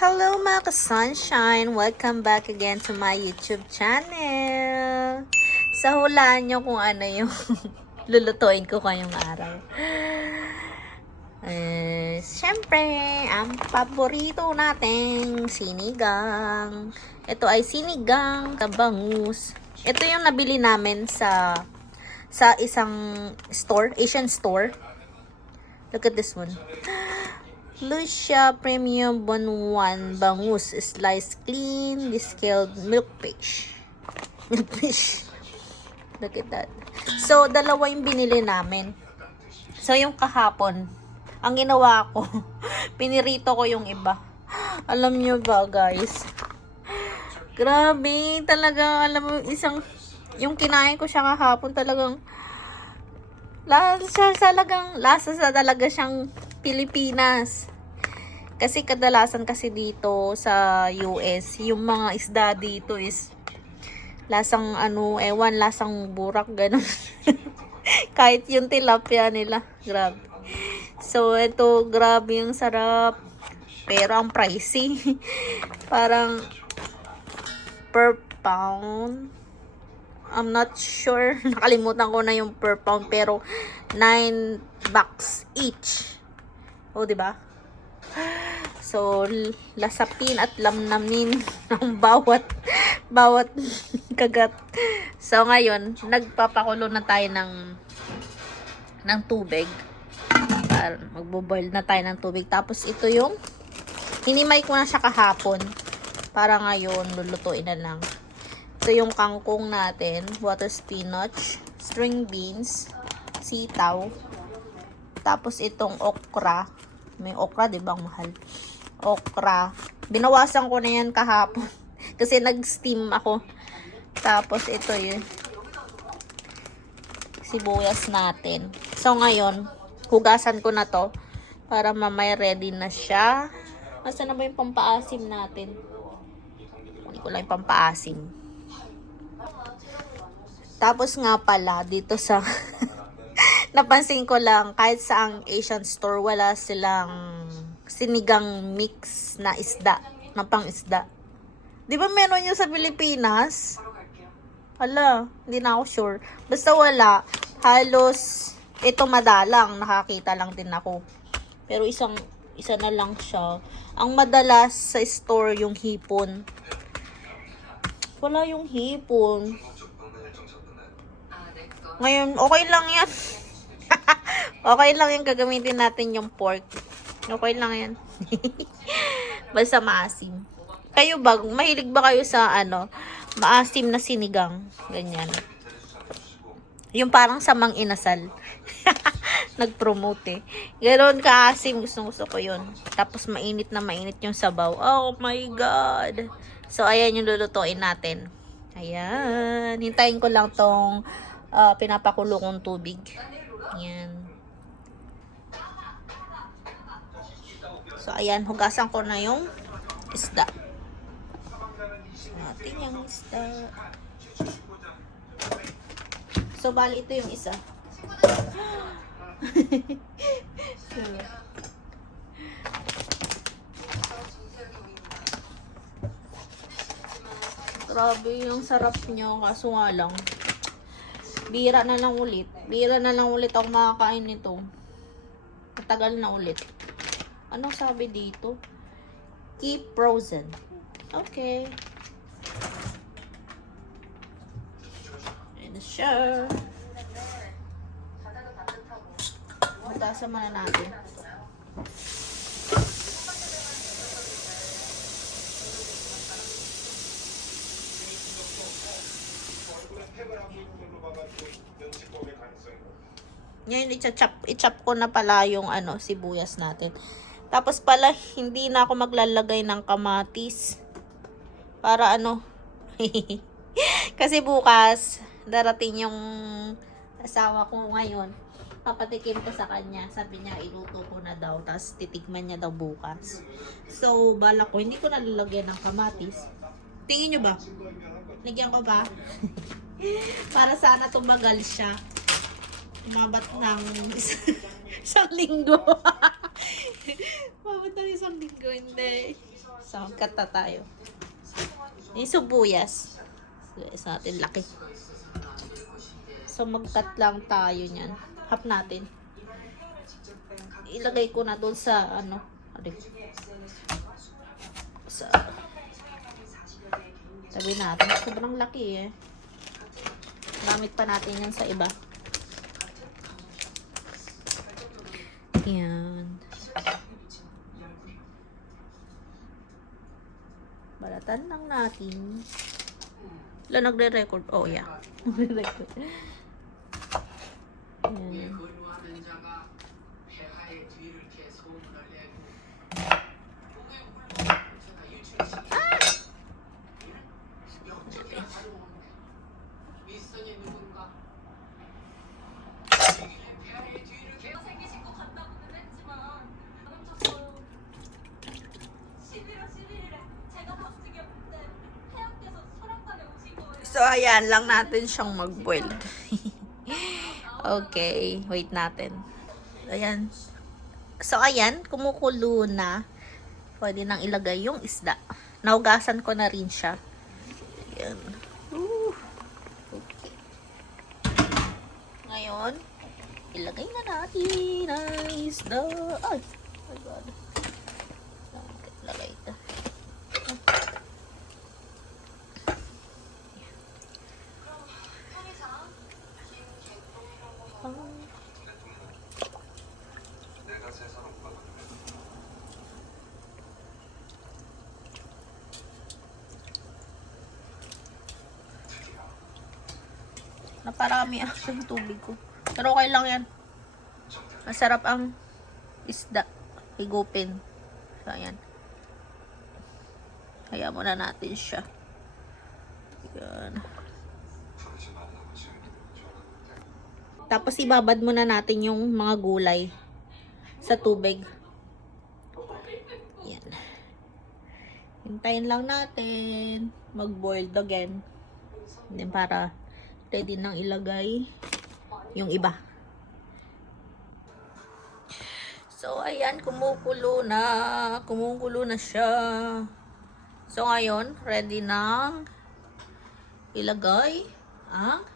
Hello mga ka-sunshine! Welcome back again to my YouTube channel! Sa hulaan nyo kung ano yung lulutuin ko kayong araw. Siyempre, ang paborito nating sinigang. Ito ay sinigang kabangus. Ito yung nabili namin sa isang store, Asian store. Look at this one. Lucia Premium Bonwan Bangus Sliced Clean Descaled Milk Fish. Milk fish. Look at that. So, dalawa yung binili namin. So, yung kahapon, ang ginawa ko, pinirito ko yung iba. Alam nyo ba, guys? Grabe, talaga, alam mo, yung kinain ko siya kahapon, talagang, lasa sa talaga siyang Pilipinas. Kasi kadalasan kasi dito sa US, yung mga isda dito is lasang lasang burak, ganun. Kahit yung tilapia nila, grabe. So, ito, grabe yung sarap. Pero ang pricey. Parang per pound. I'm not sure. Nakalimutan ko na yung per pound. Pero, $9 each. O, diba? So, lasapin at lamnamin ng bawat kagat. So, ngayon, nagpapakulo na tayo ng tubig. Magbo-boil na tayo ng tubig. Tapos, ito yung hinimay ko na siya kahapon. Para ngayon, lulutuin na lang. Ito yung kangkong natin. Water spinach. String beans. Sitaw. Tapos, itong okra. May okra, diba? Ang mahal. Okra. Binawasan ko na yan kahapon. Kasi nag-steam ako. Tapos, ito yun. Sibuyas natin. So, ngayon, hugasan ko na to. Para mamaya ready na siya. Asa na ba yung pampaasim natin? Hindi ko lang yung pampaasim. Tapos nga pala, dito sa... napansin ko lang, kahit sa ang Asian store, wala silang sinigang mix na isda, na pang isda. Di ba meron yun sa Pilipinas? Hala, hindi na ako sure. Basta wala, halos, ito madalang, nakakita lang din ako. Pero isa na lang siya. Ang madalas sa store, yung hipon. Wala yung hipon. Ngayon, okay lang yan. Okay lang yung gagamitin natin yung pork. Okay lang yan. Basta maasim. Kayo ba? Mahilig ba kayo sa maasim na sinigang? Ganyan. Yung parang samang inasal. Nag-promote eh. Ganoon kaasim. Gusto ko yun. Tapos mainit na mainit yung sabaw. Oh my God. So, ayan yung lulutuin natin. Ayan. Hintayin ko lang tong pinapakulo kong tubig. Ayan. So, ayan. Hugasan ko na yung isda. Natin yung isda. So, bali ito yung isa. Grabe yung sarap nyo. Kaso nga lang. Bira na lang ulit ako makakain nito. Matagal na ulit. Anong sabi dito? Keep frozen. Okay. Ayan na siya. Matasan muna natin. Ngayon, i-chop ko na pala yung sibuyas natin. Tapos pala, hindi na ako maglalagay ng kamatis. Para kasi bukas, darating yung asawa ko ngayon. Papatikim ko sa kanya. Sabi niya, iluto ko na daw. Tapos titikman niya daw bukas. So, bala ko, hindi ko nalalagyan ng kamatis. Tingin nyo ba? Nagyan ko ba? Para sana tumagal siya. Umabat ng isang linggo. Mamatang isang linggo, hindi. So, magkata tayo. Yung subuyas. Subuyas natin, laki. So, magkat lang tayo niyan. Half natin. Ilagay ko na doon sa, ano, sa sabi natin, sobrang laki eh. Gamit pa natin yan sa iba. Yan. Balatan lang natin. Wala nagre-record. Oh, yeah. Nagre-record. Yan. So, ayan lang natin siyang mag-boil. Okay, wait natin. Ayan. So, ayan, kumukulo na. Pwede nang ilagay yung isda. Naugasan ko na rin siya. Ayan. Okay. Ngayon, ilagay na natin ang isda. Ay, oh my God. Ilagay ito. Naparami yung tubig ko. Pero okay lang yan. Masarap ang isda. Higupin. So, ayan. Kaya muna natin siya. Ayan. Tapos ibabad muna natin yung mga gulay sa tubig. Ayan. Hintayin lang natin mag-boiled again. Then para ready nang ilagay yung iba. So, ayan, kumukulo na. Kumukulo na siya. So, ngayon, ready nang ilagay ang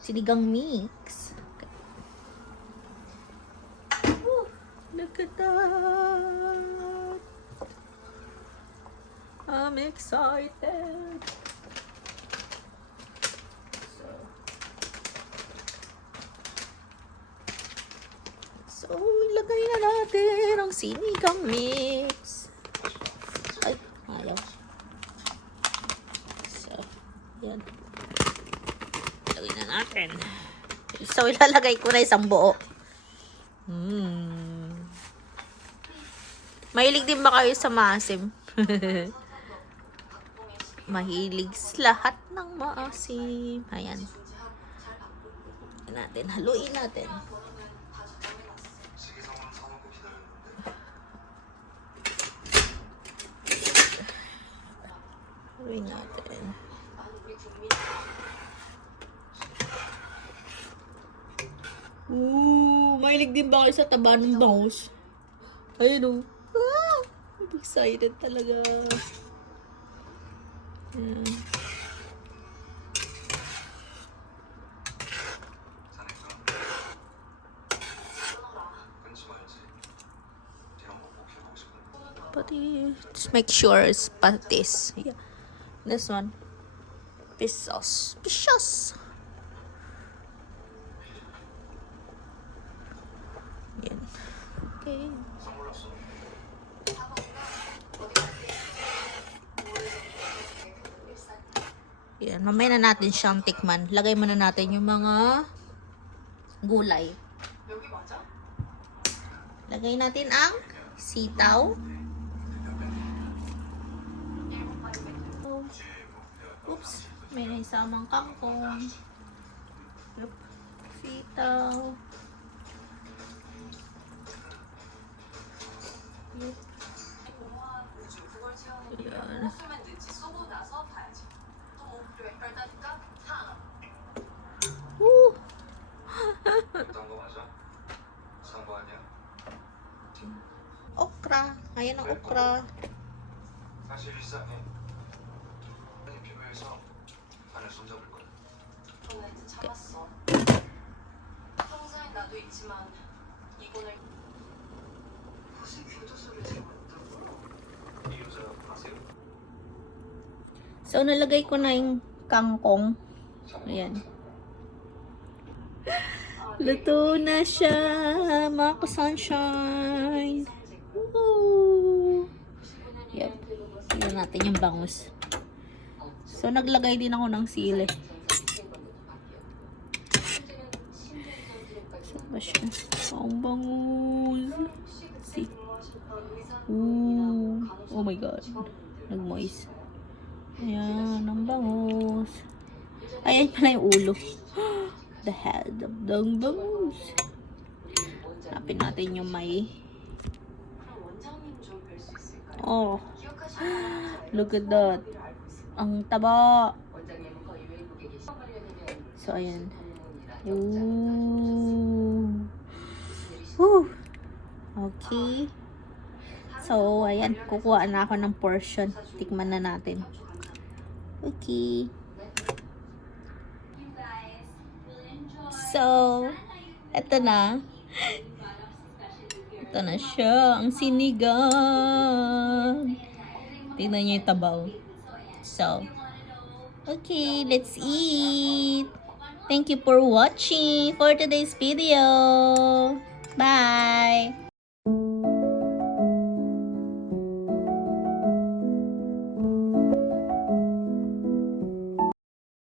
sinigang mix. Okay. Look at that. I'm excited. So, ilagay na natin ang sinigang mix. Ay, ayaw. So, yan. Ilagay na natin. So, ilalagay ko na isang buo. Mahilig din ba kayo sa maasim? Mahilig lahat ng maasim. Ayan. Haluin natin. Haluin natin. Mahilig din ba kayo sa taba ng bangus? Ayun o. I'm excited talaga. Just make sure it's patis. Yeah. This one. Pisos. Pisos. Yan. Okay. Yan. Mamaya na natin siyang tikman. Lagay muna natin yung mga gulay. Lagay natin ang sitaw. Oops. May naisamang kangkong. Sitaw. Yan. okra. 사실 일상에 많이 비교해서 나를 손잡을 거야. 너네한테 참았어. 평생 나도 있지만 이번에 무슨 교도소를 들어왔다고? 이 여자 아세요? So, nalagay ko na yung kangkong. Ayan. Luto na siya, mga ka-sunshine. Woo! Yep. Tignan natin yung bangus. So, naglagay din ako ng sili. Saan ba siya? Ang bangus. See? Ooh. Oh my God. Nag-moist. Ayan, ang bangus. Ayan pala yung ulo. The head of the bangus. Hanapin natin yung may... Oh. Look at that. Ang taba. So, ayan. Ooh. Woo. Okay. So, ayan. Kukuha na ako ng portion. Tikman na natin. Okay. So, eto na. Ito na siya. Ang sinigang. Tingnan niyo yung tabaw. So, okay. Let's eat. Thank you for watching for today's video. Bye!